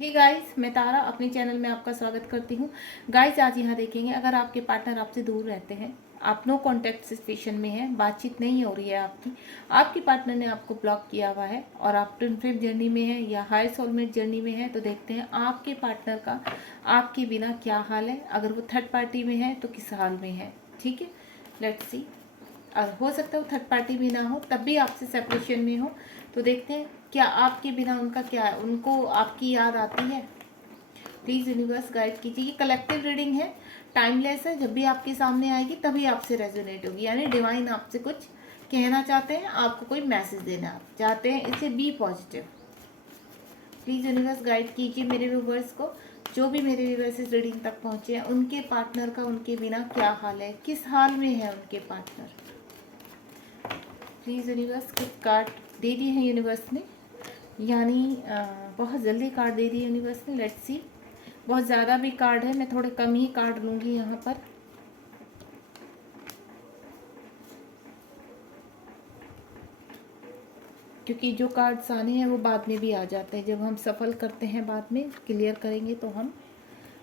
Hey guys, मैं तारा अपने channel में आपका स्वागत करती हूँ। गाइस, आज यहाँ देखेंगे, अगर आपके पार्टनर आपसे दूर रहते हैं, आप नो कांटेक्ट सिचुएशन में हैं, बातचीत नहीं हो रही है आपकी पार्टनर ने आपको ब्लॉक किया हुआ है और आप ट्विन फ्लेम जर्नी में हैं या हाई सोलमेट जर्नी में हैं, तो देखते हैं आपके पार्टनर का आपके बिना क्या हाल है। अगर वो थर्ड पार्टी में है तो किस हाल में है। ठीक है, लेट्स सी। और हो सकता है वो थर्ड पार्टी भी ना हो, तब भी आपसे सेपरेशन में हो, तो देखते हैं क्या आपके बिना उनका क्या है, उनको आपकी याद आती है। प्लीज़ यूनिवर्स गाइड कीजिए। ये कलेक्टिव रीडिंग है, टाइमलेस है, जब भी आपके सामने आएगी तभी आपसे रेजोनेट होगी, यानी डिवाइन आपसे कुछ कहना चाहते हैं, आपको कोई मैसेज देना चाहते हैं। इसे be positive. Please universe guide कीजिए मेरे व्यूवर्स को, जो भी मेरे व्यूवर्स इस रीडिंग तक पहुँचे हैं, उनके पार्टनर का उनके बिना क्या हाल है, किस हाल में है उनके पार्टनर। प्लीज़ यूनिवर्स के कार्ड दे दिए हैं यूनिवर्स ने, यानी बहुत जल्दी कार्ड दे दिए यूनिवर्स ने। Let's see. बहुत ज़्यादा भी कार्ड है, मैं थोड़े कम ही कार्ड लूँगी यहाँ पर। क्योंकि जो कार्ड्स आने हैं वो बाद में भी आ जाते हैं, जब हम सफल करते हैं, बाद में क्लियर करेंगे तो हम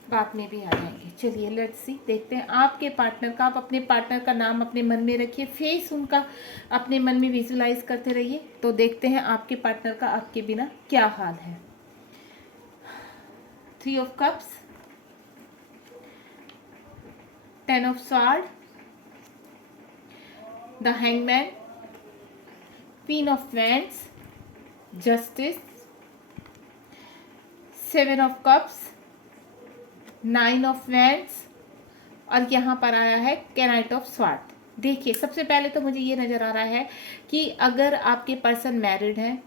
बाद में भी आ जाएंगे। चलिए लेट्स सी, देखते हैं आपके पार्टनर का। आप अपने पार्टनर का नाम अपने मन में रखिए, फेस उनका अपने मन में विजुलाइज करते रहिए, तो देखते हैं आपके पार्टनर का आपके बिना क्या हाल है। 3 of cups, 10 of sword, the hangman, queen of wands, justice, 7 of cups, 9 of wands, और यहाँ पर आया है नाइट ऑफ स्वॉर्ड। देखिए, सबसे पहले तो मुझे ये नज़र आ रहा है कि अगर आपके पर्सन मैरिड है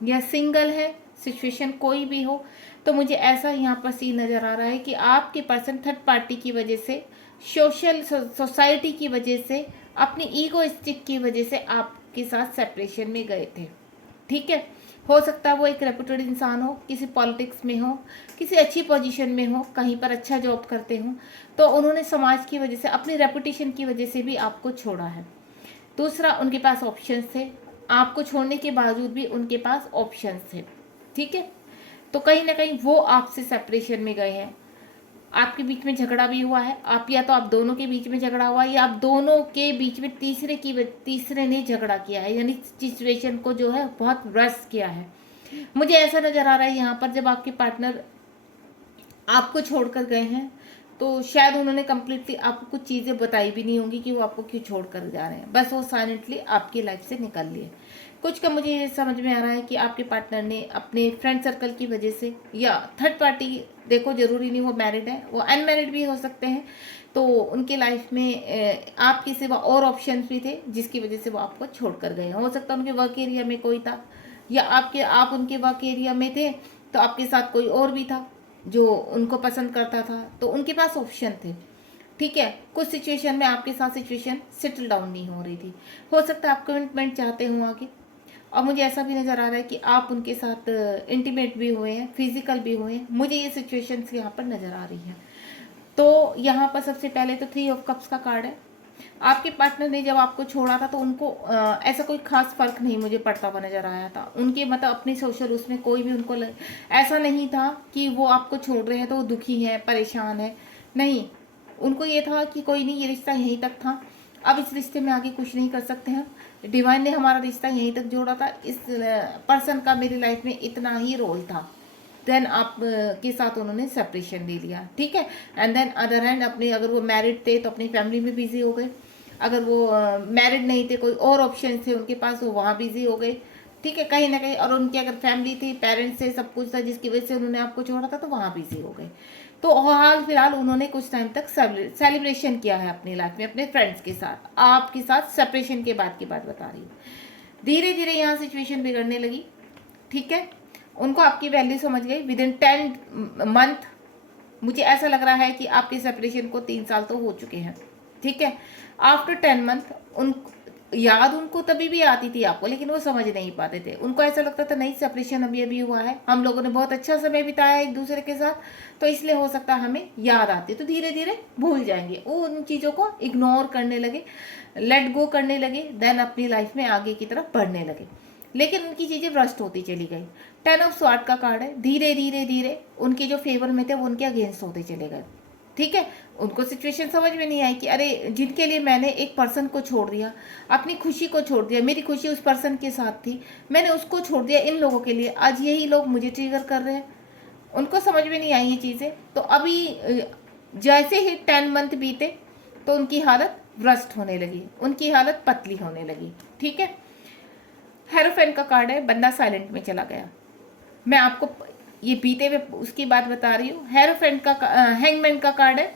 या सिंगल है, सिचुएशन कोई भी हो, तो मुझे ऐसा यहाँ पर सीन नज़र आ रहा है कि आपके पर्सन थर्ड पार्टी की वजह से, सोसाइटी की वजह से, अपनी ईगोइस्टिक की वजह से आपके साथ सेपरेशन में गए थे। ठीक है, हो सकता है वो एक रेपुटेड इंसान हो, किसी पॉलिटिक्स में हो, किसी अच्छी पोजीशन में हो, कहीं पर अच्छा जॉब करते हो, तो उन्होंने समाज की वजह से, अपनी रेपुटेशन की वजह से भी आपको छोड़ा है। दूसरा, उनके पास ऑप्शंस थे, आपको छोड़ने के बावजूद भी उनके पास ऑप्शंस थे। ठीक है, तो कहीं ना कहीं वो आपसे सेपरेशन में गए हैं। आपके बीच में झगड़ा भी हुआ है, आप या तो आप दोनों के बीच में झगड़ा हुआ है, या आप दोनों के बीच में तीसरे ने झगड़ा किया है, यानी सिचुएशन को जो है बहुत वर्स किया है। मुझे ऐसा नज़र आ रहा है यहाँ पर, जब आपके पार्टनर आपको छोड़कर गए हैं, तो शायद उन्होंने कम्प्लीटली आपको कुछ चीज़ें बताई भी नहीं होंगी कि वो आपको क्यों छोड़ कर जा रहे हैं, बस वो साइलेंटली आपकी लाइफ से निकल लिए। कुछ का मुझे ये समझ में आ रहा है कि आपके पार्टनर ने अपने फ्रेंड सर्कल की वजह से, या थर्ड पार्टी, देखो जरूरी नहीं वो मैरिड है, वो अनमैरिड भी हो सकते हैं, तो उनके लाइफ में आपके सिवा और ऑप्शन भी थे जिसकी वजह से वो आपको छोड़ कर गए। हो सकता है उनके वर्क एरिया में कोई था, या आप उनके वर्क एरिया में थे तो आपके साथ कोई और भी था जो उनको पसंद करता था, तो उनके पास ऑप्शन थे। ठीक है, कुछ सिचुएशन में आपके साथ सिचुएशन सेटल डाउन नहीं हो रही थी, हो सकता है आप कमिटमेंट चाहते हो आगे, और मुझे ऐसा भी नज़र आ रहा है कि आप उनके साथ इंटीमेट भी हुए हैं, फिजिकल भी हुए हैं, मुझे ये सिचुएशंस यहाँ पर नज़र आ रही है। तो यहाँ पर सबसे पहले तो 3 ऑफ कप्स का कार्ड है। आपके पार्टनर ने जब आपको छोड़ा था तो उनको ऐसा कोई खास फर्क नहीं मुझे पड़ता हुआ नजर आया था। उनके मतलब अपनी सोशल उसमें कोई भी उनको ऐसा नहीं था कि वो आपको छोड़ रहे हैं तो वो दुखी है, परेशान है, नहीं। उनको ये था कि कोई नहीं, ये रिश्ता यहीं तक था, अब इस रिश्ते में आगे कुछ नहीं कर सकते हैं, डिवाइन ने हमारा रिश्ता यहीं तक जोड़ा था, इस पर्सन का मेरी लाइफ में इतना ही रोल था। देन आप के साथ उन्होंने सेपरेशन ले लिया। ठीक है, एंड देन अदर हैंड अपने, अगर वो मैरिड थे तो अपनी फैमिली में बिजी हो गए, अगर वो मैरिड नहीं थे, कोई और ऑप्शन थे उनके पास, तो वहाँ बिजी हो गए। ठीक है, कहीं ना कहीं, और उनकी अगर फैमिली थी, पेरेंट्स थे, सब कुछ था जिसकी वजह से उन्होंने आपको छोड़ा था, तो वहाँ बिजी हो गए। तो हाल फिलहाल उन्होंने कुछ टाइम तक सेलिब्रेशन किया है अपनी लाइफ में अपने फ्रेंड्स के साथ। आपके साथ सेपरेशन के बाद की बात बता रही हूँ। धीरे धीरे यहाँ सिचुएशन बिगड़ने लगी। ठीक है, उनको आपकी वैल्यू समझ गई। विद इन 10 मंथ मुझे ऐसा लग रहा है कि आपके सेपरेशन को 3 साल तो हो चुके हैं। ठीक है, आफ्टर 10 मंथ उन याद उनको तभी भी आती थी आपको, लेकिन वो समझ नहीं पाते थे। उनको ऐसा लगता था नहीं, सेपरेशन अभी अभी हुआ है, हम लोगों ने बहुत अच्छा समय बिताया एक दूसरे के साथ, तो इसलिए हो सकता है हमें याद आती, तो धीरे धीरे भूल जाएंगे, वो उन चीज़ों को इग्नोर करने लगे, लेट गो करने लगे, देन अपनी लाइफ में आगे की तरफ बढ़ने लगे। लेकिन उनकी चीज़ें भ्रष्ट होती चली गई। 10 ऑफ स्वॉर्ड का कार्ड है, धीरे धीरे धीरे उनके जो फेवर में थे वो उनके अगेंस्ट होते चले गए। ठीक है, उनको सिचुएशन समझ में नहीं आई कि अरे जिनके लिए मैंने एक पर्सन को छोड़ दिया, अपनी खुशी को छोड़ दिया, मेरी खुशी उस पर्सन के साथ थी, मैंने उसको छोड़ दिया इन लोगों के लिए, आज यही लोग मुझे ट्रिगर कर रहे हैं। उनको समझ में नहीं आई ये चीज़ें। तो अभी जैसे ही 10 मंथ बीते तो उनकी हालत भ्रष्ट होने लगी, उनकी हालत पतली होने लगी। ठीक है, हेरोफेंट का कार्ड है, बंदा साइलेंट में चला गया। मैं आपको ये बीते हुए उसकी बात बता रही हूँ। हेरोफेंट का हैंगमैन का कार्ड है,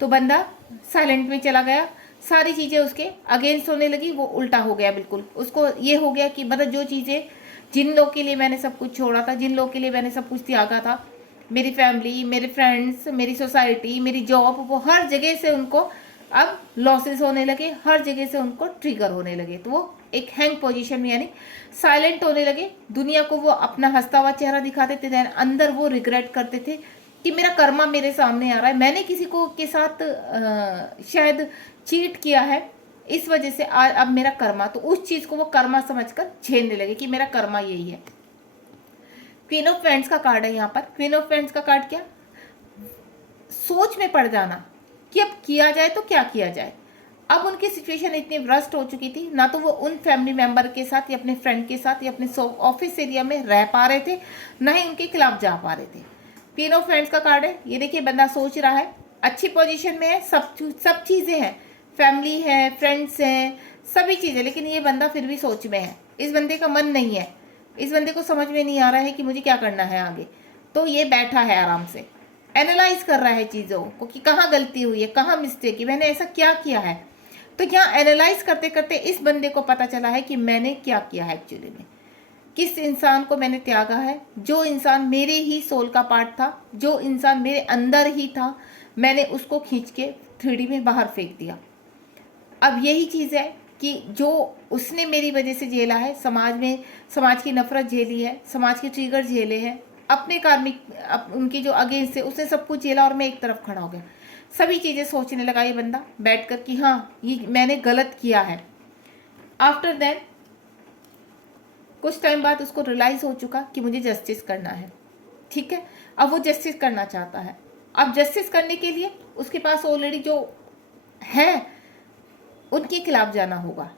तो बंदा साइलेंट में चला गया, सारी चीज़ें उसके अगेंस्ट होने लगी, वो उल्टा हो गया बिल्कुल। उसको ये हो गया कि मतलब जो चीज़ें, जिन लोगों के लिए मैंने सब कुछ छोड़ा था, जिन लोगों के लिए मैंने सब कुछ त्यागा था, मेरी फैमिली, मेरे फ्रेंड्स, मेरी सोसाइटी, मेरी जॉब, वो हर जगह से उनको अब लॉसेस होने लगे, हर जगह से उनको ट्रिगर होने लगे। तो वो एक हैंग पोजीशन में यानी साइलेंट होने लगे। दुनिया को वो अपना हंसता हुआ चेहरा दिखाते थे, अंदर वो रिग्रेट करते थे कि मेरा कर्मा मेरे सामने आ रहा है, मैंने किसी को के साथ शायद चीट किया है, इस वजह से आज अब मेरा कर्मा, तो उस चीज़ को वो कर्मा समझकर झेलने लगे कि मेरा कर्मा यही है। क्वीन ऑफ पेंट्स का कार्ड है यहाँ पर। क्वीन ऑफ पेंट्स का कार्ड क्या, सोच में पड़ जाना कि अब किया जाए तो क्या किया जाए। अब उनकी सिचुएशन इतनी व्रस्ट हो चुकी थी, ना तो वो उन फैमिली मेंबर के साथ या अपने फ्रेंड के साथ या अपने ऑफिस एरिया में रह पा रहे थे, ना ही उनके खिलाफ जा पा रहे थे। क्वीन ऑफ फ्रेंड्स का कार्ड है, ये देखिए बंदा सोच रहा है, अच्छी पोजीशन में है, सब चीज़ें हैं, फैमिली है, फ्रेंड्स हैं, सभी चीज़ें, लेकिन ये बंदा फिर भी सोच में है। इस बंदे का मन नहीं है, इस बंदे को समझ में नहीं आ रहा है कि मुझे क्या करना है आगे। तो ये बैठा है आराम से, एनालाइज कर रहा है चीज़ों को कि कहाँ गलती हुई है, कहाँ मिस्टेक की, मैंने ऐसा क्या किया है। तो यहाँ एनालाइज करते करते इस बंदे को पता चला है कि मैंने क्या किया है एक्चुअली में, किस इंसान को मैंने त्यागा है, जो इंसान मेरे ही सोल का पार्ट था, जो इंसान मेरे अंदर ही था, मैंने उसको खींच के 3D में बाहर फेंक दिया। अब यही चीज़ है कि जो उसने मेरी वजह से झेला है, समाज में समाज की नफरत झेली है, समाज के ट्रिगर झेले हैं, अपने कार्मिक उनके जो अगेंस्ट है, उसने सब कुछ झेला और मैं एक तरफ खड़ा हो गया। सभी चीज़ें सोचने लगा ये बंदा बैठकर कि हाँ ये मैंने गलत किया है। आफ्टर देन कुछ टाइम बाद उसको रियलाइज़ हो चुका कि मुझे जस्टिस करना है। ठीक है, अब वो जस्टिस करना चाहता है। अब जस्टिस करने के लिए उसके पास ऑलरेडी जो है उनके खिलाफ जाना होगा।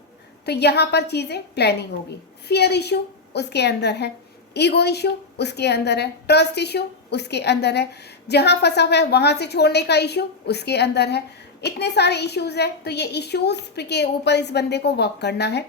तो यहाँ पर चीज़ें प्लानिंग होगी। फियर इशू उसके अंदर है, ईगो इशू उसके अंदर है, ट्रस्ट इशू उसके अंदर है, जहाँ फंसा हुआ है वहाँ से छोड़ने का इशू उसके अंदर है। इतने सारे इश्यूज हैं, तो ये इश्यूज के ऊपर इस बंदे को वर्क करना है।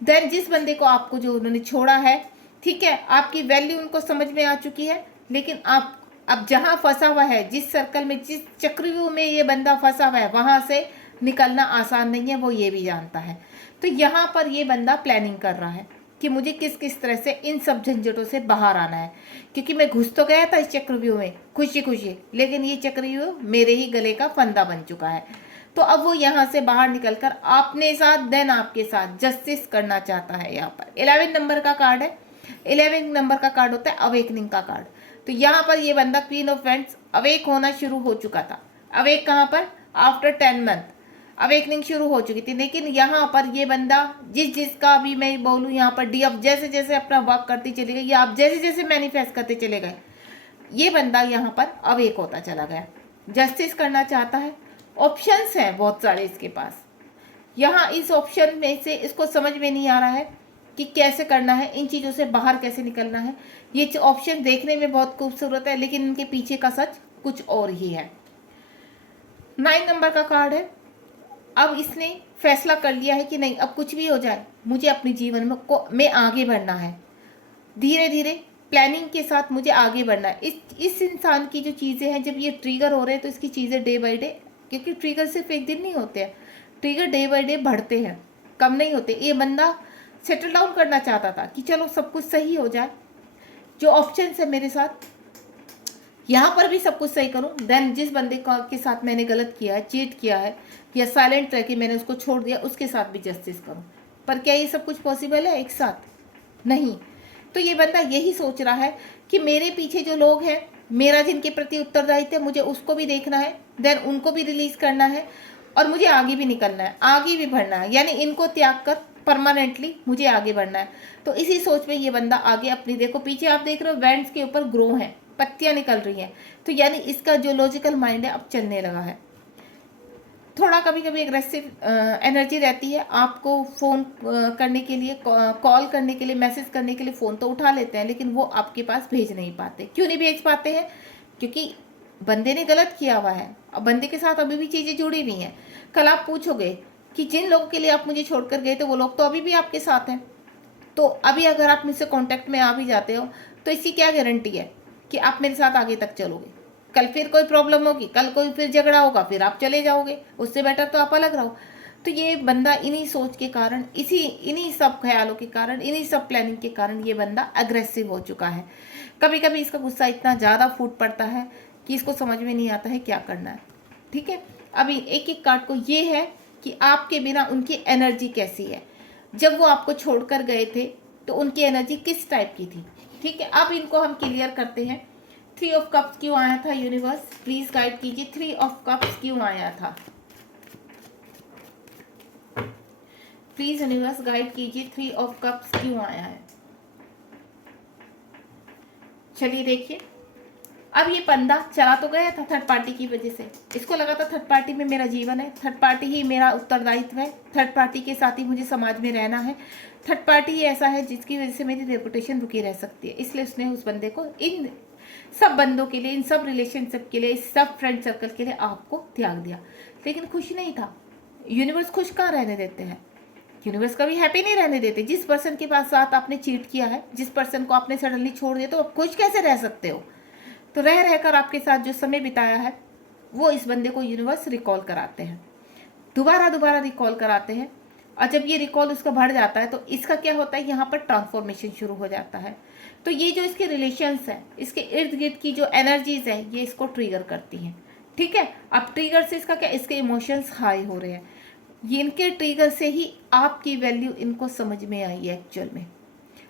देन जिस बंदे को आपको जो उन्होंने छोड़ा है, ठीक है, आपकी वैल्यू उनको समझ में आ चुकी है, लेकिन आप अब जहाँ फंसा हुआ है, जिस सर्कल में, जिस चक्रव्यूह में ये बंदा फंसा हुआ है, वहाँ से निकलना आसान नहीं है, वो ये भी जानता है। तो यहाँ पर ये बंदा प्लानिंग कर रहा है कि मुझे किस किस तरह से इन सब झंझटों से बाहर आना है, क्योंकि मैं घुस तो गया था इस चक्रव्यूह में खुशी खुशी, लेकिन ये चक्रव्यूह मेरे ही गले का फंदा बन चुका है। तो अब वो यहाँ से बाहर निकलकर अपने साथ, देन आपके साथ जस्टिस करना चाहता है। यहाँ पर 11 नंबर का कार्ड है। 11 नंबर का कार्ड होता है अवेकनिंग का कार्ड। तो यहाँ पर ये बंदा क्वीन ऑफ वेंट्स अवेक होना शुरू हो चुका था। अवेक कहाँ पर, आफ्टर 10 मंथ अवेकनिंग शुरू हो चुकी थी। लेकिन यहाँ पर ये बंदा जिसका अभी मैं बोलूँ, यहाँ पर डी अब जैसे जैसे अपना वर्क करती चली गई, या आप जैसे जैसे मैनिफेस्ट करते चले गए, ये बंदा यहाँ पर अवेक होता चला गया, जस्टिस करना चाहता है। ऑप्शंस हैं बहुत सारे इसके पास। यहाँ इस ऑप्शन में से इसको समझ में नहीं आ रहा है कि कैसे करना है, इन चीज़ों से बाहर कैसे निकलना है। ये ऑप्शन देखने में बहुत खूबसूरत है, लेकिन इनके पीछे का सच कुछ और ही है। 9 नंबर का कार्ड है। अब इसने फैसला कर लिया है कि नहीं, अब कुछ भी हो जाए मुझे अपने जीवन में आगे बढ़ना है। धीरे धीरे प्लानिंग के साथ मुझे आगे बढ़ना है। इस इंसान की जो चीज़ें हैं, जब ये ट्रिगर हो रहे हैं, तो इसकी चीज़ें डे बाय डे, क्योंकि ट्रिगर सिर्फ एक दिन नहीं होते हैं, ट्रिगर डे बाय डे बढ़ते हैं, कम नहीं होते। ये बंदा सेटल डाउन करना चाहता था कि चलो सब कुछ सही हो जाए, जो ऑप्शन है मेरे साथ यहाँ पर भी सब कुछ सही करूँ। देन जिस बंदे के साथ मैंने गलत किया है, चीट किया है, या साइलेंट रह के मैंने उसको छोड़ दिया, उसके साथ भी जस्टिस करूँ। पर क्या ये सब कुछ पॉसिबल है एक साथ? नहीं। तो ये बंदा यही सोच रहा है कि मेरे पीछे जो लोग हैं, मेरा जिनके प्रति उत्तरदायित्व है, मुझे उसको भी देखना है, देन उनको भी रिलीज करना है, और मुझे आगे भी निकलना है, आगे भी बढ़ना है। यानी इनको त्याग कर परमानेंटली मुझे आगे बढ़ना है। तो इसी सोच में ये बंदा आगे अपनी, देखो पीछे आप देख रहे हो वेंट्स के ऊपर ग्रो है, पत्तियां निकल रही हैं, तो यानी इसका जो लॉजिकल माइंड है अब चलने लगा है। थोड़ा कभी कभी एग्रेसिव एनर्जी रहती है, आपको फ़ोन करने के लिए, कॉल करने के लिए, मैसेज करने के लिए फ़ोन तो उठा लेते हैं, लेकिन वो आपके पास भेज नहीं पाते। क्यों नहीं भेज पाते हैं? क्योंकि बंदे ने गलत किया हुआ है, अब बंदे के साथ अभी भी चीज़ें जुड़ी हुई हैं। कल आप पूछोगे कि जिन लोगों के लिए आप मुझे छोड़कर गए थे वो लोग तो अभी भी आपके साथ हैं, तो अभी अगर आप मुझसे कांटेक्ट में आ भी जाते हो तो इसकी क्या गारंटी है कि आप मेरे साथ आगे तक चलोगे? कल फिर कोई प्रॉब्लम होगी, कल कोई फिर झगड़ा होगा, फिर आप चले जाओगे, उससे बेटर तो आप अलग रहो। तो ये बंदा इन्हीं सोच के कारण, इन्हीं सब ख्यालों के कारण, इन्हीं सब प्लानिंग के कारण ये बंदा अग्रेसिव हो चुका है। कभी कभी इसका गुस्सा इतना ज़्यादा फूट पड़ता है कि इसको समझ में नहीं आता है क्या करना है। ठीक है, अभी एक एक कार्ड को ये है कि आपके बिना उनकी एनर्जी कैसी है, जब वो आपको छोड़कर गए थे तो उनकी एनर्जी किस टाइप की थी। ठीक है, अब इनको हम क्लियर करते हैं। 3 ऑफ कप्स क्यों आया था यूनिवर्स, प्लीज गाइड कीजिए। 3 ऑफ कप्स क्यों आया था, प्लीज यूनिवर्स गाइड कीजिए। 3 ऑफ कप्स क्यों आया है? चलिए देखिए, अब ये बंदा चला तो गया था थर्ड पार्टी की वजह से, इसको लगा था थर्ड पार्टी में मेरा जीवन है, थर्ड पार्टी ही मेरा उत्तरदायित्व है, थर्ड पार्टी के साथ ही मुझे समाज में रहना है, थर्ड पार्टी ही ऐसा है जिसकी वजह से मेरी रेपुटेशन रुकी रह सकती है। इसलिए उसने उस बंदे को, इन सब बंदों के लिए, इन सब रिलेशनशिप के लिए, इस सब फ्रेंड सर्कल के लिए आपको त्याग दिया। लेकिन खुश नहीं था। यूनिवर्स खुश कहाँ रहने देते हैं? यूनिवर्स कभी हैप्पी नहीं रहने देते। जिस पर्सन के पास साथ आपने चीट किया है, जिस पर्सन को आपने सडनली छोड़ दिया, तो आप खुश कैसे रह सकते हो? तो रह रहकर आपके साथ जो समय बिताया है वो इस बंदे को यूनिवर्स रिकॉल कराते हैं, दोबारा दोबारा रिकॉल कराते हैं। और जब ये रिकॉल उसका बढ़ जाता है तो इसका क्या होता है, यहाँ पर ट्रांसफॉर्मेशन शुरू हो जाता है। तो ये जो इसके रिलेशंस हैं, इसके इर्द गिर्द की जो एनर्जीज है, ये इसको ट्रिगर करती हैं। ठीक है, अब ट्रिगर से इसका क्या, इसके इमोशंस हाई हो रहे हैं, ये इनके ट्रिगर से ही आपकी वैल्यू इनको समझ में आई है एक्चुअल में।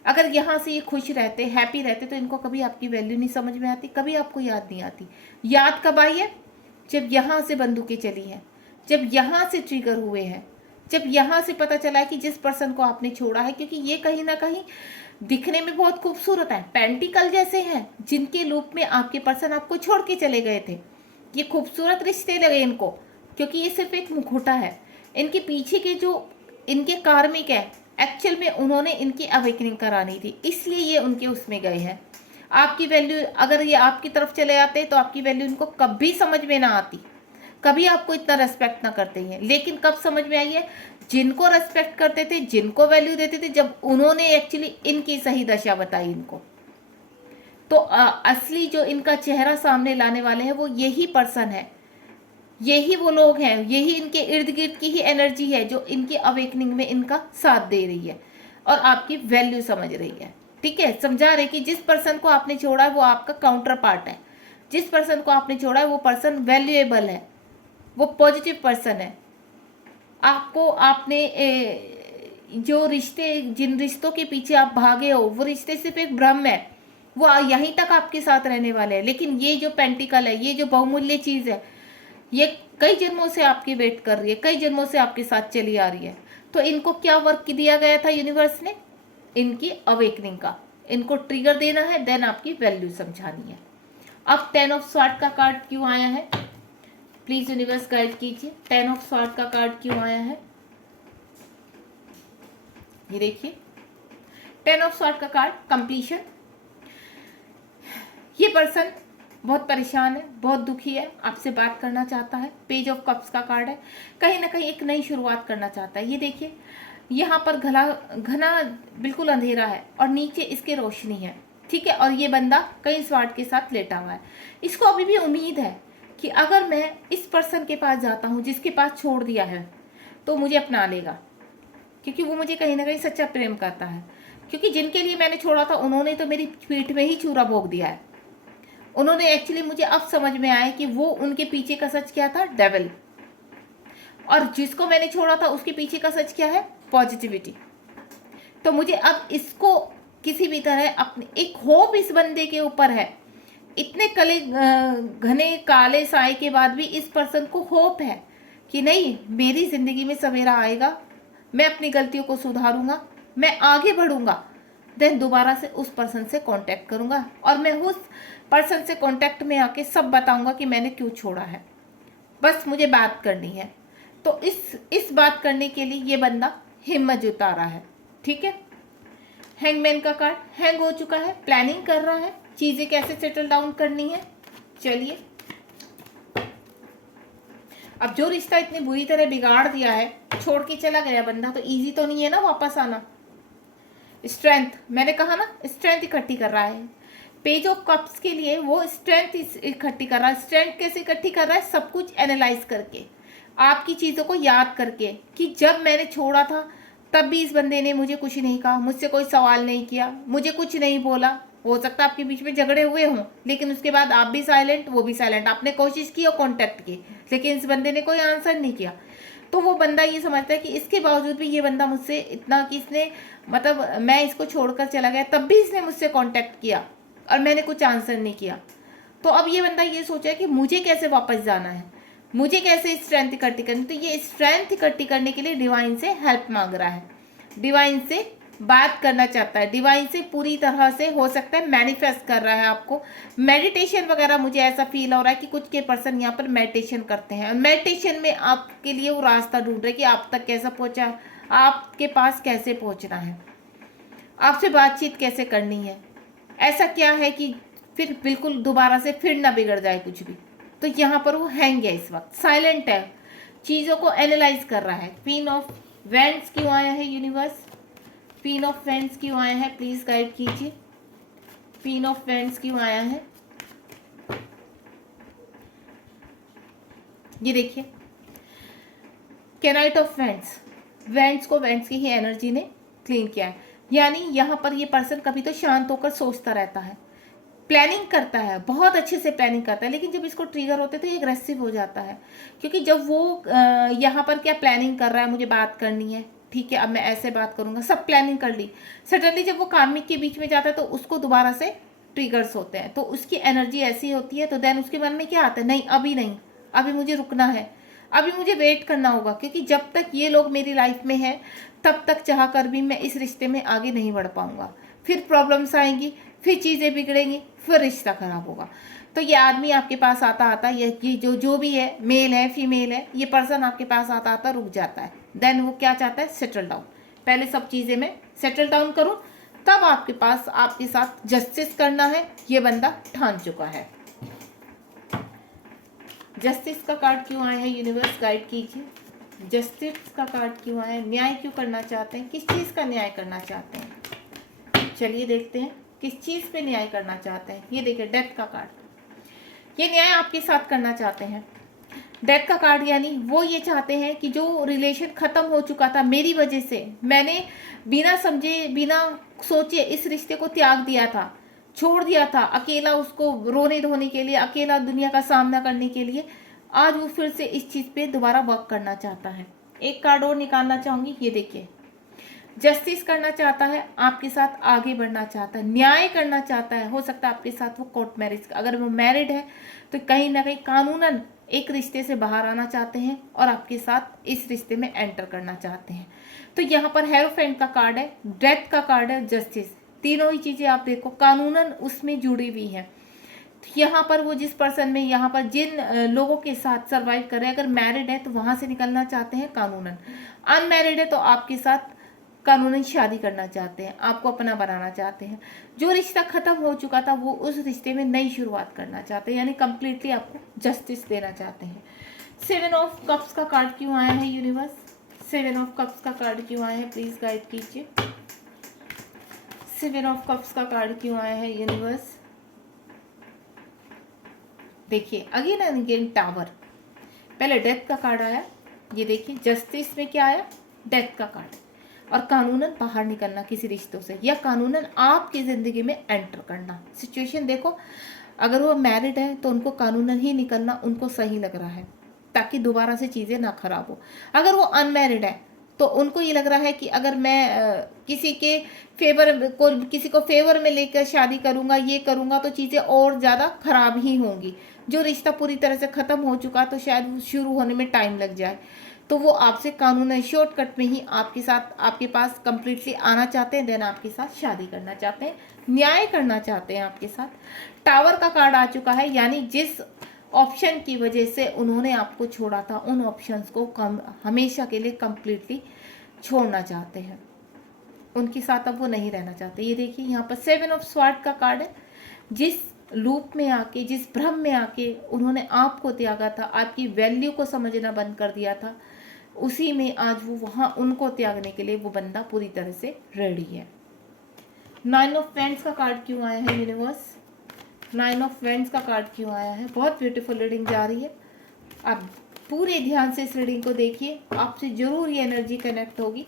अगर यहाँ से ये खुश रहते, हैप्पी रहते, तो इनको कभी आपकी वैल्यू नहीं समझ में आती, कभी आपको याद नहीं आती। याद कब आई है? जब यहाँ से बंदूकें चली हैं, जब यहाँ से ट्रिगर हुए हैं, जब यहाँ से पता चला है कि जिस पर्सन को आपने छोड़ा है, क्योंकि ये कहीं ना कहीं दिखने में बहुत खूबसूरत है, पेंटिकल जैसे हैं, जिनके लूप में आपके पर्सन आपको छोड़ के चले गए थे। ये खूबसूरत रिश्ते लगे इनको, क्योंकि ये सिर्फ एक मुखौटा है। इनके पीछे के जो इनके कार्मिक है, एक्चुअल में उन्होंने इनकी अवेकनिंग करानी थी, इसलिए ये उनके उसमें गए हैं। आपकी वैल्यू, अगर ये आपकी तरफ चले आते तो आपकी वैल्यू इनको कभी समझ में ना आती, कभी आपको इतना रेस्पेक्ट ना करते हैं। लेकिन कब समझ में आई है? जिनको रेस्पेक्ट करते थे, जिनको वैल्यू देते थे, जब उन्होंने एक्चुअली इनकी सही दशा बताई इनको। तो असली जो इनका चेहरा सामने लाने वाले हैं वो यही पर्सन है, यही वो लोग हैं, यही इनके इर्द गिर्द की ही एनर्जी है जो इनकी अवेकनिंग में इनका साथ दे रही है और आपकी वैल्यू समझ रही है। ठीक है, समझा रहे कि जिस पर्सन को आपने छोड़ा है वो आपका काउंटर पार्ट है, जिस पर्सन को आपने छोड़ा है वो पर्सन वैल्यूएबल है, वो पॉजिटिव पर्सन है। आपको आपने जो रिश्ते, जिन रिश्तों के पीछे आप भागे हो, वो रिश्ते सिर्फ एक भ्रम है, वो यहीं तक आपके साथ रहने वाले हैं। लेकिन ये जो पेंटिकल है, ये जो बहुमूल्य चीज़ है, ये कई जन्मों से आपकी वेट कर रही है, कई जन्मों से आपके साथ चली आ रही है। तो इनको क्या वर्क दिया गया था यूनिवर्स ने? इनकी अवेकनिंग का, इनको ट्रिगर देना है, देन आपकी वैल्यू समझानी है। अब 10 ऑफ स्वॉर्ड का कार्ड क्यों आया है? प्लीज यूनिवर्स गाइड कीजिए, 10 ऑफ स्वॉर्ड का कार्ड क्यों आया है? ये देखिए, 10 ऑफ स्वॉर्ड का कार्ड कंप्लीशन। ये पर्सन बहुत परेशान है, बहुत दुखी है, आपसे बात करना चाहता है। पेज ऑफ कप्स का कार्ड है, कहीं ना कहीं एक नई शुरुआत करना चाहता है। ये देखिए, यहाँ पर घना बिल्कुल अंधेरा है और नीचे इसके रोशनी है। ठीक है, और ये बंदा कई स्वार्ड के साथ लेटा हुआ है। इसको अभी भी उम्मीद है कि अगर मैं इस पर्सन के पास जाता हूँ जिसके पास छोड़ दिया है, तो मुझे अपना लेगा, क्योंकि वो मुझे कहीं ना कहीं सच्चा प्रेम करता है। क्योंकि जिनके लिए मैंने छोड़ा था उन्होंने तो मेरी पीठ में ही चूरा भोग दिया है। उन्होंने एक्चुअली, मुझे अब समझ में आया कि वो उनके पीछे का सच क्या था, डेविल। और जिसको मैंने छोड़ा था उसके पीछे का सच क्या है, पॉजिटिविटी। तो मुझे अब इसको किसी भी तरह अपने, एक होप इस बंदे के ऊपर है। इतने घने काले साए के बाद भी इस पर्सन को होप है कि नहीं, मेरी जिंदगी में सवेरा आएगा, मैं अपनी गलतियों को सुधारूंगा, मैं आगे बढ़ूंगा, देन दोबारा से उस पर्सन से कांटेक्ट करूंगा और मैं उस पर्सन से कांटेक्ट में आके सब बताऊंगा कि मैंने क्यों छोड़ा है, बस मुझे बात करनी है। तो इस बात करने के लिए ये बंदा हिम्मत जुटा रहा है। ठीक है, हैंगमैन का कार्ड, हैंग हो चुका है, प्लानिंग कर रहा है चीजें कैसे सेटल डाउन करनी है। चलिए, अब जो रिश्ता इतनी बुरी तरह बिगाड़ दिया है, छोड़ के चला गया बंदा, तो इजी तो नहीं है ना वापस आना। स्ट्रेंथ, मैंने कहा ना, स्ट्रेंथ इकट्ठी कर रहा है। पेज ऑफ कप्स के लिए वो स्ट्रेंथ इकट्ठी कर रहा है। स्ट्रेंथ कैसे इकट्ठी कर रहा है? सब कुछ एनालाइज करके, आपकी चीज़ों को याद करके कि जब मैंने छोड़ा था तब भी इस बंदे ने मुझे कुछ नहीं कहा, मुझसे कोई सवाल नहीं किया, मुझे कुछ नहीं बोला। हो सकता है आपके बीच में झगड़े हुए हों, लेकिन उसके बाद आप भी साइलेंट, वो भी साइलेंट। आपने कोशिश की और कॉन्टैक्ट की, लेकिन इस बंदे ने कोई आंसर नहीं किया। तो वो बंदा ये समझता है कि इसके बावजूद भी ये बंदा मुझसे इतना, कि इसने मतलब मैं इसको छोड़कर चला गया तब भी इसने मुझसे कांटेक्ट किया और मैंने कुछ आंसर नहीं किया। तो अब ये बंदा ये सोचा है कि मुझे कैसे वापस जाना है, मुझे कैसे स्ट्रेंथ इकट्ठी करनी। तो ये स्ट्रेंथ इकट्ठी करने के लिए डिवाइन से हेल्प मांग रहा है, डिवाइन से बात करना चाहता है, डिवाइन से पूरी तरह से हो सकता है मैनिफेस्ट कर रहा है आपको। मेडिटेशन वगैरह, मुझे ऐसा फील हो रहा है कि कुछ के पर्सन यहाँ पर मेडिटेशन करते हैं। मेडिटेशन में आपके लिए वो रास्ता ढूंढ रहे कि आप तक कैसे पहुँचा, आपके पास कैसे पहुँचना है, आपसे बातचीत कैसे करनी है, ऐसा क्या है कि फिर बिल्कुल दोबारा से फिर ना बिगड़ जाए कुछ भी। तो यहाँ पर वो हैंग है, इस वक्त साइलेंट है, चीज़ों को एनालाइज कर रहा है। क्वीन ऑफ वेंड्स क्यों आया है यूनिवर्स? क्वीन ऑफ वेंड्स क्यों आया है? प्लीज गाइड कीजिए। क्वीन ऑफ वेंड्स क्यों आया है? ये देखिए, कैनाइट ऑफ वेंड्स, वेंड्स को वेंड्स की ही एनर्जी ने क्लीन किया है। यानी यहाँ पर ये पर्सन कभी तो शांत होकर सोचता रहता है, प्लानिंग करता है, बहुत अच्छे से प्लानिंग करता है, लेकिन जब इसको ट्रिगर होते तो ये एग्रेसिव हो जाता है। क्योंकि जब वो यहाँ पर क्या प्लानिंग कर रहा है, मुझे बात करनी है, ठीक है, अब मैं ऐसे बात करूंगा, सब प्लानिंग कर ली, सडनली जब वो कार्मिक के बीच में जाता है तो उसको दोबारा से ट्रिगर्स होते हैं, तो उसकी एनर्जी ऐसी होती है। तो देन उसके मन में क्या आता है? नहीं, अभी नहीं, अभी मुझे रुकना है, अभी मुझे वेट करना होगा, क्योंकि जब तक ये लोग मेरी लाइफ में है तब तक चाह कर भी मैं इस रिश्ते में आगे नहीं बढ़ पाऊंगा, फिर प्रॉब्लम्स आएंगी, फिर चीज़ें बिगड़ेंगी, फिर रिश्ता खराब होगा। तो ये आदमी आपके पास आता आता, ये जो भी है, मेल है फीमेल है, ये पर्सन आपके पास आता आता रुक जाता है। देन वो क्या चाहता है? सेटल डाउन, पहले सब चीज़ें मैं सेटल डाउन करूं, तब आपके पास आपके साथ जस्टिस करना है, ये बंदा ठान चुका है। जस्टिस का कार्ड क्यों आया है? यूनिवर्स गाइड कीजिए। जस्टिस का कार्ड क्यों आया है? न्याय क्यों करना चाहते हैं? किस चीज़ का न्याय करना चाहते हैं? चलिए देखते हैं किस चीज़ पे न्याय करना चाहते हैं। ये देखिए, डेथ का कार्ड, ये न्याय आपके साथ करना चाहते हैं। डेथ का कार्ड यानी वो ये चाहते हैं कि जो रिलेशन ख़त्म हो चुका था मेरी वजह से, मैंने बिना समझे बिना सोचे इस रिश्ते को त्याग दिया था, छोड़ दिया था, अकेला उसको रोने धोने के लिए, अकेला दुनिया का सामना करने के लिए, आज वो फिर से इस चीज़ पे दोबारा वर्क करना चाहता है। एक कार्ड और निकालना चाहूँगी, ये देखिए, जस्टिस करना चाहता है, आपके साथ आगे बढ़ना चाहता है, न्याय करना चाहता है। हो सकता है आपके साथ वो कोर्ट मैरिज, अगर वो मैरिड है तो कहीं ना कहीं कानूनन एक रिश्ते से बाहर आना चाहते हैं और आपके साथ इस रिश्ते में एंटर करना चाहते हैं। तो यहाँ पर हेरोफेंट का कार्ड है, डेथ का कार्ड है, जस्टिस, तीनों ही चीज़ें आप देखो कानूनन उसमें जुड़ी हुई है। तो यहाँ पर वो जिस पर्सन में, यहाँ पर जिन लोगों के साथ सर्वाइव कर रहे हैं, अगर मैरिड है तो वहाँ से निकलना चाहते हैं कानूनन, अनमैरिड है तो आपके साथ कानूनी शादी करना चाहते हैं, आपको अपना बनाना चाहते हैं। जो रिश्ता खत्म हो चुका था वो उस रिश्ते में नई शुरुआत करना चाहते हैं, यानी कंप्लीटली आपको जस्टिस देना चाहते हैं। 7 ऑफ कप्स का कार्ड क्यों आया है यूनिवर्स? 7 ऑफ कप्स का कार्ड क्यों आया है? प्लीज गाइड कीजिए। 7 ऑफ कप्स का कार्ड क्यों आया है यूनिवर्स? देखिए, अगेन एंड अगेन टावर, पहले डेथ का कार्ड आया, ये देखिए जस्टिस में क्या आया? डेथ का कार्ड, और कानूनन बाहर निकलना किसी रिश्तों से, या कानूनन आपकी ज़िंदगी में एंटर करना। सिचुएशन देखो, अगर वो मैरिड है तो उनको कानूनन ही निकलना उनको सही लग रहा है, ताकि दोबारा से चीज़ें ना खराब हो। अगर वो अनमैरिड है तो उनको ये लग रहा है कि अगर मैं किसी के फेवर को, किसी को फेवर में लेकर शादी करूँगा, ये करूँगा, तो चीज़ें और ज़्यादा खराब ही होंगी। जो रिश्ता पूरी तरह से ख़त्म हो चुका तो शायद शुरू होने में टाइम लग जाए। तो वो आपसे कानूनन शॉर्टकट में ही आपके साथ, आपके पास कंप्लीटली आना चाहते हैं, देन आपके साथ शादी करना चाहते हैं, न्याय करना चाहते हैं आपके साथ। टावर का कार्ड आ चुका है, यानी जिस ऑप्शन की वजह से उन्होंने आपको छोड़ा था, उन ऑप्शंस को हमेशा के लिए कंप्लीटली छोड़ना चाहते हैं, उनके साथ अब वो नहीं रहना चाहते। ये देखिए यहाँ पर 7 ऑफ स्वॉर्ड का कार्ड है। जिस लूप में आके, जिस भ्रम में आके उन्होंने आपको त्यागा था, आपकी वैल्यू को समझना बंद कर दिया था, उसी में आज वो वहाँ उनको त्यागने के लिए वो बंदा पूरी तरह से रेडी है। 9 ऑफ वेंड्स का कार्ड क्यों आया है यूनिवर्स? 9 ऑफ वेंड्स का कार्ड क्यों आया है? बहुत ब्यूटीफुल रीडिंग जा रही है। आप पूरे ध्यान से इस रीडिंग को देखिए, आपसे जरूर ये एनर्जी कनेक्ट होगी।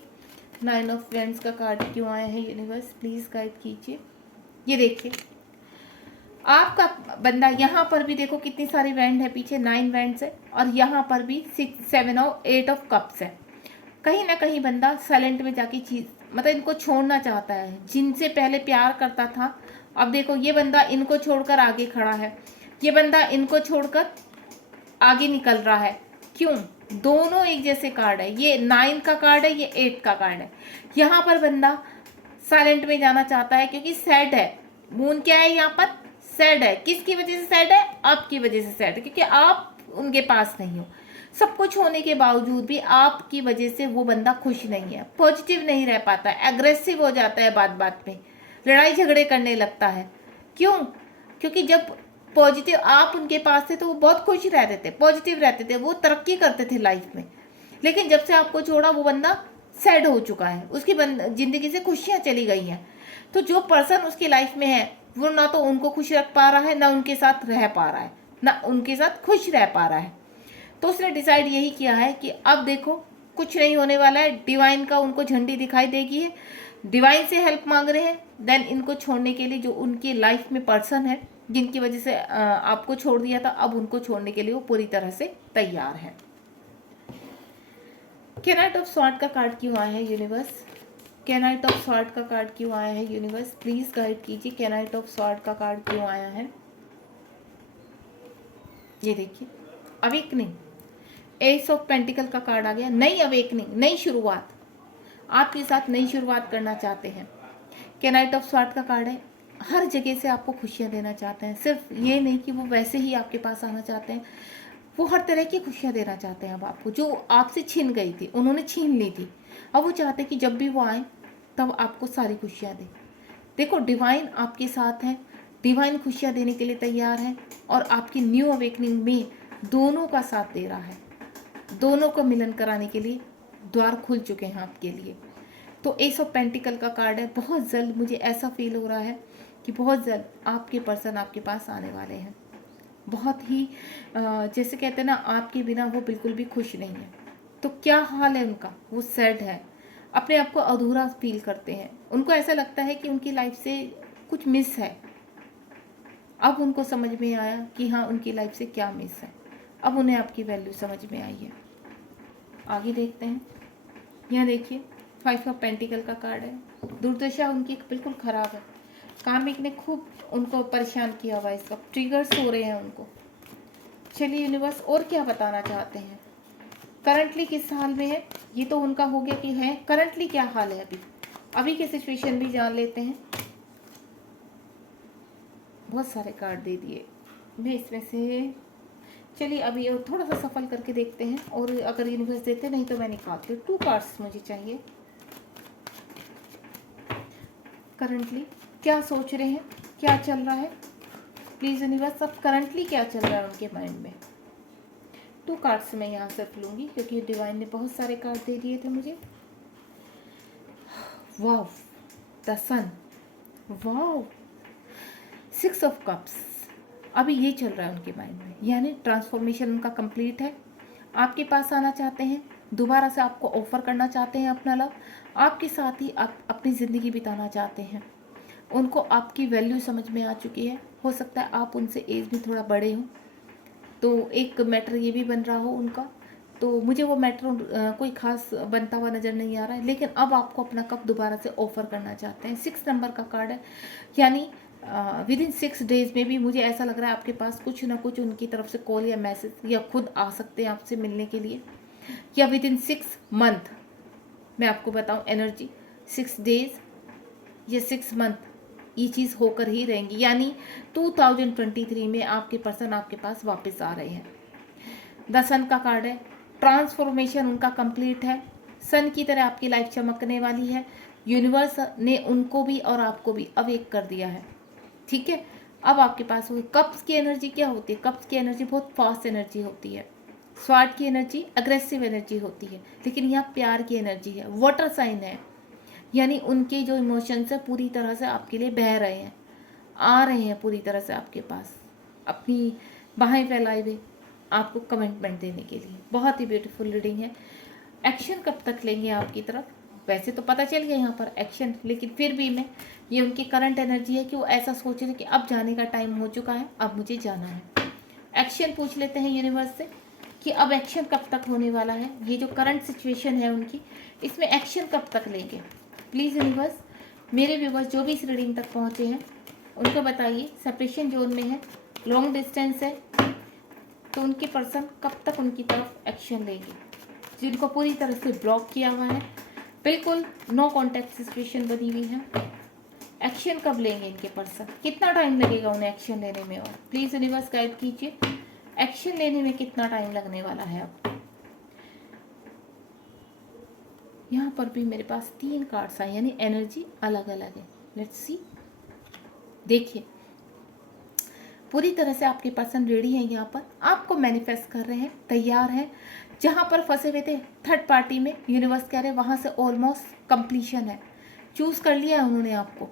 9 ऑफ वेंड्स का कार्ड क्यों आया है यूनिवर्स? प्लीज गाइड कीजिए। ये देखिए आपका बंदा, यहाँ पर भी देखो कितनी सारी वेंड है, पीछे 9 वेंड्स है, और यहाँ पर भी 6, 7 और 8 ऑफ कप्स है। कहीं ना कहीं बंदा साइलेंट में जाके चीज, मतलब इनको छोड़ना चाहता है। जिनसे पहले प्यार करता था, अब देखो ये बंदा इनको छोड़कर आगे खड़ा है, ये बंदा इनको छोड़कर आगे निकल रहा है। क्यों? दोनों एक जैसे कार्ड है, ये 9 का कार्ड है, ये 8 का कार्ड है। यहाँ पर बंदा साइलेंट में जाना चाहता है क्योंकि सैड है। मून क्या है यहाँ पर? सैड है। किसकी वजह से सैड है? आपकी वजह से सैड है, क्योंकि आप उनके पास नहीं हो। सब कुछ होने के बावजूद भी आपकी वजह से वो बंदा खुश नहीं है, पॉजिटिव नहीं रह पाता है, एग्रेसिव हो जाता है, बात बात में लड़ाई झगड़े करने लगता है। क्यों? क्योंकि जब पॉजिटिव आप उनके पास थे तो वो बहुत खुश रहते थे, पॉजिटिव रहते थे, वो तरक्की करते थे लाइफ में। लेकिन जब से आपको छोड़ा वो बंदा सैड हो चुका है, उसकी जिंदगी से खुशियां चली गई हैं। तो जो पर्सन उसकी लाइफ में है वो ना तो उनको खुश रख पा रहा है, ना उनके साथ रह पा रहा है, ना उनके साथ खुश रह पा रहा है। तो उसने डिसाइड यही किया है कि अब देखो कुछ नहीं होने वाला है, डिवाइन का उनको झंडी दिखाई देगी है, डिवाइन से हेल्प मांग रहे हैं। देन इनको छोड़ने के लिए जो उनकी लाइफ में पर्सन है, जिनकी वजह से आपको छोड़ दिया था, अब उनको छोड़ने के लिए वो पूरी तरह से तैयार है। कैनाइट ऑफ स्वॉर्ड का कार्ड क्यों आया है यूनिवर्स? कैनाइट ऑफ स्वॉर्ड का कार्ड क्यों आया है यूनिवर्स? प्लीज गाइड कीजिए। कैनाइट ऑफ स्वॉर्ड का कार्ड क्यों आया है? ये देखिए अवेकनिंग, एस ऑफ पेंटिकल का कार्ड आ गया। नई अवेकनिंग, नई शुरुआत, आपके साथ नई शुरुआत करना चाहते हैं। कैनाइट ऑफ स्वॉर्ड का कार्ड है, हर जगह से आपको खुशियां देना चाहते हैं। सिर्फ ये नहीं कि वो वैसे ही आपके पास आना चाहते हैं, वो हर तरह की खुशियां देना चाहते हैं। अब आपको जो आपसे छीन गई थी, उन्होंने छीन ली थी, अब वो चाहते हैं कि जब भी वो आए तब आपको सारी खुशियां दें। देखो डिवाइन आपके साथ है, डिवाइन खुशियां देने के लिए तैयार है, और आपकी न्यू अवेकनिंग में दोनों का साथ दे रहा है, दोनों को मिलन कराने के लिए द्वार खुल चुके हैं आपके लिए। तो एस ऑफ पेंटिकल का कार्ड है। बहुत जल्द मुझे ऐसा फील हो रहा है कि बहुत जल्द आपके पर्सन आपके पास आने वाले हैं। बहुत ही जैसे कहते हैं ना, आपके बिना वो बिल्कुल भी खुश नहीं है। तो क्या हाल है उनका? वो सैड है, अपने आप को अधूरा फील करते हैं, उनको ऐसा लगता है कि उनकी लाइफ से कुछ मिस है। अब उनको समझ में आया कि हाँ उनकी लाइफ से क्या मिस है, अब उन्हें आपकी वैल्यू समझ में आई है। आगे देखते हैं। यहाँ देखिए 5 ऑफ पेंटिकल का कार्ड है। दुर्दशा उनकी बिल्कुल खराब है, कार्मिक ने खूब उनको परेशान किया हुआ है, इसका ट्रिगर्स हो रहे हैं उनको। चलिए यूनिवर्स और क्या बताना चाहते हैं? करंटली किस हाल में है, ये तो उनका हो गया कि है, करंटली क्या हाल है अभी की सिचुएशन भी जान लेते हैं। बहुत सारे कार्ड दे दिए मैं इसमें से, चलिए अभी थोड़ा सा सफल करके देखते हैं, और अगर यूनिवर्स देते नहीं तो मैं निकालती हूँ। 2 कार्ड्स मुझे चाहिए। करंटली क्या सोच रहे हैं, क्या चल रहा है? प्लीज यूनिवर्स, सब करंटली क्या चल रहा है उनके माइंड में? 2 कार्ड्स मैं यहाँ से लूँगी क्योंकि डिवाइन ने बहुत सारे कार्ड दे दिए थे मुझे। Wow, the son, wow, 6 of cups. अभी ये चल रहा है उनके माइंड में, यानी ट्रांसफॉर्मेशन उनका कंप्लीट है। आपके पास आना चाहते हैं, दोबारा से आपको ऑफर करना चाहते हैं अपना लव, आपके साथ ही आप अपनी ज़िंदगी बिताना चाहते हैं। उनको आपकी वैल्यू समझ में आ चुकी है। हो सकता है आप उनसे एज में थोड़ा बड़े हों, तो एक मैटर ये भी बन रहा हो उनका। तो मुझे वो मैटर कोई खास बनता हुआ नज़र नहीं आ रहा है, लेकिन अब आपको अपना कप दोबारा से ऑफर करना चाहते हैं। 6 नंबर का कार्ड है, यानी विद इन 6 डेज में भी मुझे ऐसा लग रहा है आपके पास कुछ ना कुछ उनकी तरफ से कॉल या मैसेज या खुद आ सकते हैं आपसे मिलने के लिए। या विद इन 6 मंथ, मैं आपको बताऊं एनर्जी 6 डेज या 6 मंथ ये चीज़ होकर ही रहेंगी, यानी 2023 में आपके पर्सन आपके पास वापस आ रहे हैं। द सन का कार्ड है, ट्रांसफॉर्मेशन उनका कंप्लीट है, सन की तरह आपकी लाइफ चमकने वाली है। यूनिवर्स ने उनको भी और आपको भी अवेक कर दिया है, ठीक है। अब आपके पास हुई कप्स की एनर्जी क्या होती है? कप्स की एनर्जी बहुत फास्ट एनर्जी होती है। स्वार्ड की एनर्जी अग्रेसिव एनर्जी होती है, लेकिन यहाँ प्यार की एनर्जी है, वाटर साइन है, यानी उनके जो इमोशंस है पूरी तरह से आपके लिए बह रहे हैं, आ रहे हैं पूरी तरह से आपके पास, अपनी बाहें फैलाए हुए आपको कमिटमेंट देने के लिए। बहुत ही ब्यूटीफुल रीडिंग है। एक्शन कब तक लेंगे आपकी तरफ? वैसे तो पता चल गया यहाँ पर एक्शन, लेकिन फिर भी मैं, ये उनकी करंट एनर्जी है कि वो ऐसा सोच रहे कि अब जाने का टाइम हो चुका है, अब मुझे जाना है। एक्शन पूछ लेते हैं यूनिवर्स से कि अब एक्शन कब तक होने वाला है। ये जो करंट सिचुएशन है उनकी, इसमें एक्शन कब तक लेंगे? प्लीज़ यूनिवर्स, मेरे व्यूवर्स जो भी इस रीडिंग तक पहुँचे हैं उनको बताइए, सेपरेशन जोन में है, लॉन्ग डिस्टेंस है, तो उनके पर्सन कब तक उनकी तरफ एक्शन लेंगे? जिनको पूरी तरह से ब्लॉक किया हुआ है, बिल्कुल नो कॉन्टैक्ट सिचुएशन बनी हुई है, एक्शन कब लेंगे इनके पर्सन? कितना टाइम लगेगा उन्हें एक्शन लेने में? और प्लीज़ यूनिवर्स गाइड कीजिए, एक्शन लेने में कितना टाइम लगने वाला है? अब यहाँ पर भी मेरे पास 3 कार्ड्स आए, यानी एनर्जी अलग अलग है। लेट्स सी, देखिए पूरी तरह से आपके पर्सन रेडी हैं, यहाँ पर आपको मैनिफेस्ट कर रहे हैं, तैयार हैं। जहाँ पर फंसे हुए थे थर्ड पार्टी में, यूनिवर्स कह रहे हैं वहाँ से ऑलमोस्ट कंप्लीशन है। चूज़ कर लिया है उन्होंने आपको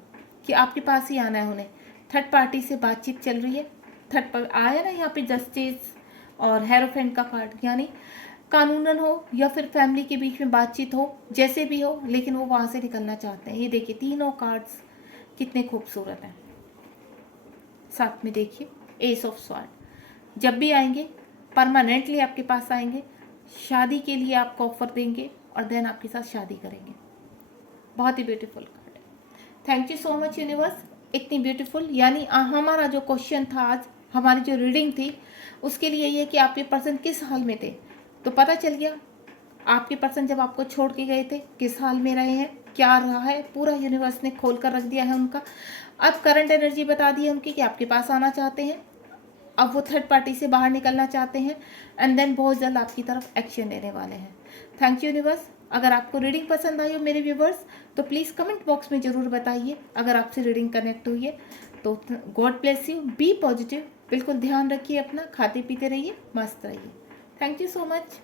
कि आपके पास ही आना है उन्हें। थर्ड पार्टी से बातचीत चल रही है, थर्ड पर आया ना यहाँ पे जस्टिस और हेरोफेंट का कार्ड, यानी कानूनन हो या फिर फैमिली के बीच में बातचीत हो, जैसे भी हो, लेकिन वो वहाँ से निकलना चाहते हैं। ये देखिए तीनों कार्ड्स कितने खूबसूरत हैं। साथ में देखिए एस ऑफ स्वॉर्ड, जब भी आएंगे परमानेंटली आपके पास आएंगे, शादी के लिए आपको ऑफर देंगे और देन आपके साथ शादी करेंगे। बहुत ही ब्यूटीफुल कार्ड है। Thank you so much universe, इतनी ब्यूटीफुल। यानी हमारा जो क्वेश्चन था आज, हमारी जो रीडिंग थी, उसके लिए ये कि आपके पर्सन किस हाल में थे, तो पता चल गया आपके पर्सन जब आपको छोड़ के गए थे किस हाल में रहे हैं, क्या रहा है, पूरा यूनिवर्स ने खोल कर रख दिया है उनका। अब करंट एनर्जी बता दी है उनकी कि आपके पास आना चाहते हैं, अब वो थर्ड पार्टी से बाहर निकलना चाहते हैं, एंड देन बहुत जल्द आपकी तरफ एक्शन लेने वाले हैं। Thank you universe. अगर आपको रीडिंग पसंद आई हो मेरे व्यूवर्स, तो प्लीज़ कमेंट बॉक्स में ज़रूर बताइए। अगर आपसे रीडिंग कनेक्ट हुई है तो God bless you, be positive, बिल्कुल ध्यान रखिए अपना, खाते पीते रहिए, मस्त रहिए। Thank you so much.